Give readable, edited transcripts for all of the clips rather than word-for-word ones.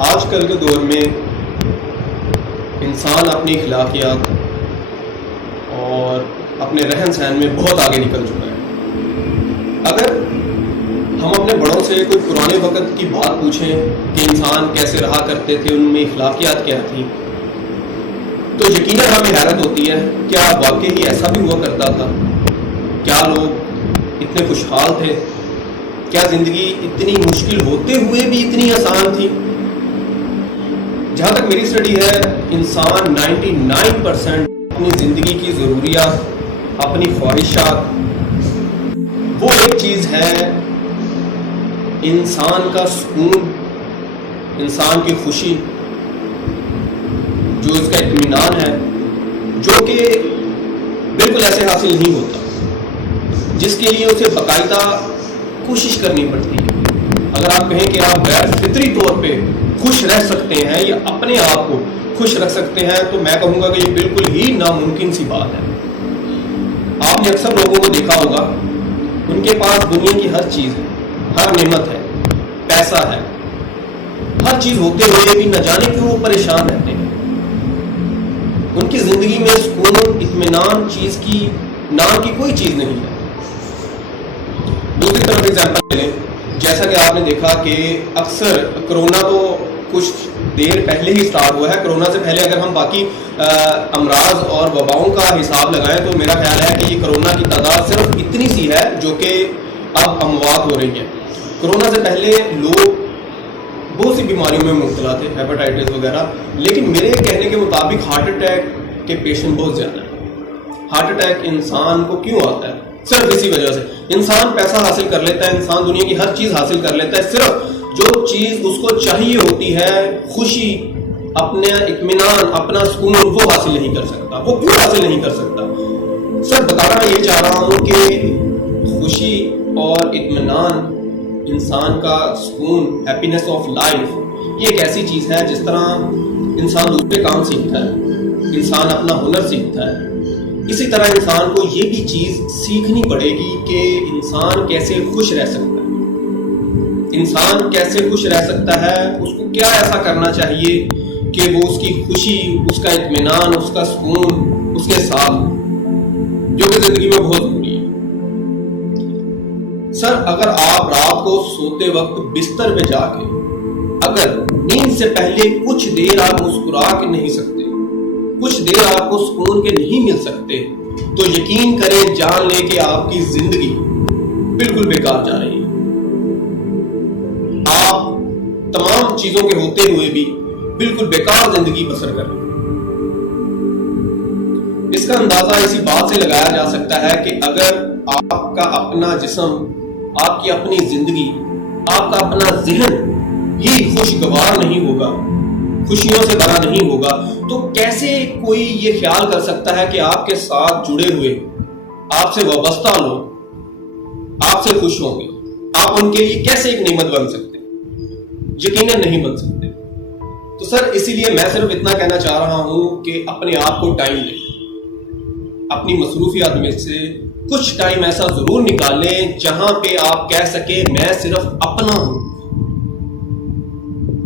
آج کل کے دور میں انسان اپنی اخلاقیات اور اپنے رہن سہن میں بہت آگے نکل چکا ہے۔ اگر ہم اپنے بڑوں سے کوئی پرانے وقت کی بات پوچھیں کہ انسان کیسے رہا کرتے تھے، ان میں اخلاقیات کیا تھیں، تو یقیناً ہمیں حیرت ہوتی ہے کیا واقعی ایسا بھی ہوا کرتا تھا؟ کیا لوگ اتنے خوشحال تھے؟ کیا زندگی اتنی مشکل ہوتے ہوئے بھی اتنی آسان تھی؟ جہاں تک میری اسٹڈی ہے، انسان 99% اپنی زندگی کی ضروریات، اپنی خواہشات، وہ ایک چیز ہے انسان کا سکون، انسان کی خوشی، جو اس کا اطمینان ہے، جو کہ بالکل ایسے حاصل نہیں ہوتا، جس کے لیے اسے باقاعدہ کوشش کرنی پڑتی ہے۔ اگر آپ کہیں کہ آپ غیر فطری طور پہ خوش رہ سکتے ہیں یا اپنے آپ کو خوش رکھ سکتے ہیں، تو میں کہوں گا کہ یہ بالکل ہی ناممکن سی بات ہے۔ آپ نے اکثر لوگوں کو دیکھا ہوگا، ان کے پاس دنیا کی ہر چیز ہے، ہر نعمت ہے، پیسہ ہے، ہر چیز ہوتے ہوئے بھی نہ جانے کیوں وہ پریشان رہتے ہیں۔ ان کی زندگی میں سکون، اطمینان چیز کی نام کی کوئی چیز نہیں ہے۔ دوسری طرف ایگزامپل لیں، جیسا کہ آپ نے دیکھا کہ اکثر کرونا تو کچھ دیر پہلے ہی سٹارٹ ہوا ہے، کرونا سے پہلے اگر ہم باقی امراض اور وباؤں کا حساب لگائیں تو میرا خیال ہے کہ یہ کرونا کی تعداد صرف اتنی سی ہے جو کہ اب اموات ہو رہی ہے۔ کرونا سے پہلے لوگ بہت سی بیماریوں میں مبتلا تھے، ہیپاٹائٹس وغیرہ، لیکن میرے کہنے کے مطابق ہارٹ اٹیک کے پیشنٹ بہت زیادہ ہیں۔ ہارٹ اٹیک انسان کو کیوں آتا ہے؟ صرف اسی وجہ سے انسان پیسہ حاصل کر لیتا ہے، انسان دنیا کی ہر چیز حاصل کر لیتا ہے، صرف جو چیز اس کو چاہیے ہوتی ہے، خوشی، اپنا اطمینان، اپنا سکون، وہ حاصل نہیں کر سکتا۔ وہ کیوں حاصل نہیں کر سکتا؟ سر بتانا یہ چاہ رہا ہوں کہ خوشی اور اطمینان، انسان کا سکون، ہیپینس آف لائف، یہ ایک ایسی چیز ہے جس طرح انسان دوسرے کام سیکھتا ہے، انسان اپنا ہنر سیکھتا ہے، اسی طرح انسان کو یہ بھی چیز سیکھنی پڑے گی کہ انسان کیسے خوش رہ سکتا ہے۔ انسان کیسے خوش رہ سکتا ہے، اس کو کیا ایسا کرنا چاہیے کہ وہ اس کی خوشی، اس کا اطمینان، اس کا سکون اس کے ساتھ، جو کہ زندگی میں بہت ضروری ہے۔ سر اگر آپ رات کو سوتے وقت بستر پہ جا کے اگر نیند سے پہلے کچھ دیر آپ مسکرا کے نہیں سکتے، کچھ دیر آپ کو سکون کے نہیں مل سکتے، تو یقین کریں، جان لیں کہ آپ کی زندگی بالکل بیکار جا رہی ہے۔ آپ تمام چیزوں کے ہوتے ہوئے بھی بالکل بیکار زندگی بسر کر رہے ہیں۔ اس کا اندازہ اسی بات سے لگایا جا سکتا ہے کہ اگر آپ کا اپنا جسم، آپ کی اپنی زندگی، آپ کا اپنا ذہن ہی خوشگوار نہیں ہوگا، خوشیوں سے بھرا نہیں ہوگا، تو کیسے کوئی یہ خیال کر سکتا ہے کہ آپ کے ساتھ جڑے ہوئے، آپ سے وابستہ لوگ آپ سے خوش ہوں گے؟ آپ ان کے لیے کیسے ایک نعمت بن سکتے ہیں؟ یقیناً نہیں بن سکتے۔ تو سر اسی لیے میں صرف اتنا کہنا چاہ رہا ہوں کہ اپنے آپ کو ٹائم دیں، اپنی مصروفیات میں سے کچھ ٹائم ایسا ضرور نکالیں جہاں پہ آپ کہہ سکیں میں صرف اپنا ہوں۔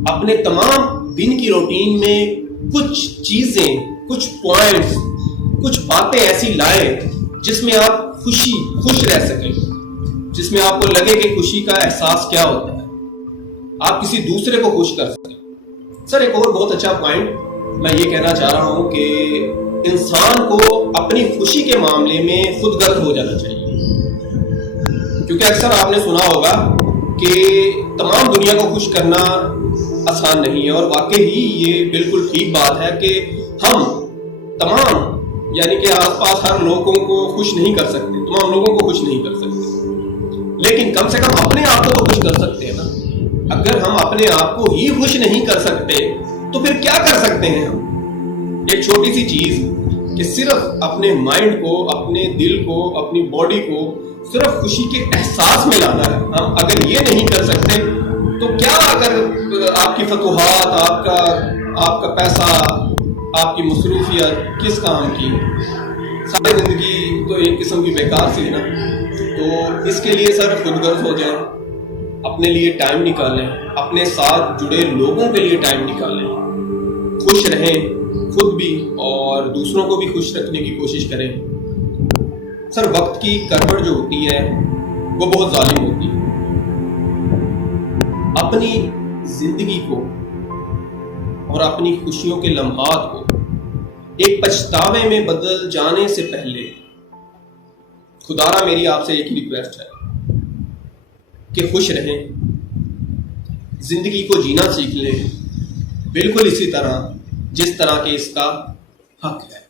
اپنے تمام دن کی روٹین میں کچھ چیزیں، کچھ پوائنٹس، کچھ باتیں ایسی لائیں جس میں آپ خوش رہ سکیں، جس میں آپ کو لگے کہ خوشی کا احساس کیا ہوتا ہے، آپ کسی دوسرے کو خوش کر سکیں۔ سر ایک اور بہت اچھا پوائنٹ میں یہ کہنا چاہ رہا ہوں کہ انسان کو اپنی خوشی کے معاملے میں خود غرض ہو جانا چاہیے، کیونکہ اکثر آپ نے سنا ہوگا کہ تمام دنیا کو خوش کرنا آسان نہیں ہے، اور واقعی یہ بالکل ٹھیک بات ہے کہ ہم تمام، یعنی کہ آس پاس ہر لوگوں کو خوش نہیں کر سکتے، تمام لوگوں کو خوش نہیں کر سکتے، لیکن کم سے کم اپنے آپ کو تو خوش کر سکتے ہیں نا۔ اگر ہم اپنے آپ کو ہی خوش نہیں کر سکتے تو پھر کیا کر سکتے ہیں ہم؟ ایک چھوٹی سی چیز کہ صرف اپنے مائنڈ کو، اپنے دل کو، اپنی باڈی کو صرف خوشی کے احساس میں لانا ہے۔ ہم اگر یہ نہیں کر سکتے تو کیا اگر آپ کی فتوحات، آپ کا پیسہ، آپ کی مصروفیت کس کام کی؟ ساری زندگی تو ایک قسم کی بیکار سی ہے نا۔ تو اس کے لیے سر خود غرض ہو جائیں، اپنے لیے ٹائم نکالیں، اپنے ساتھ جڑے لوگوں کے لیے ٹائم نکالیں، خوش رہیں خود بھی اور دوسروں کو بھی خوش رکھنے کی کوشش کریں۔ سر وقت کی کڑبڑ جو ہوتی ہے وہ بہت ظالم ہوتی ہے۔ اپنی زندگی کو اور اپنی خوشیوں کے لمحات کو ایک پچھتاوے میں بدل جانے سے پہلے خدارا میری آپ سے ایک ہی ریکویسٹ ہے کہ خوش رہیں، زندگی کو جینا سیکھ لیں، بالکل اسی طرح جس طرح کہ اس کا حق ہے۔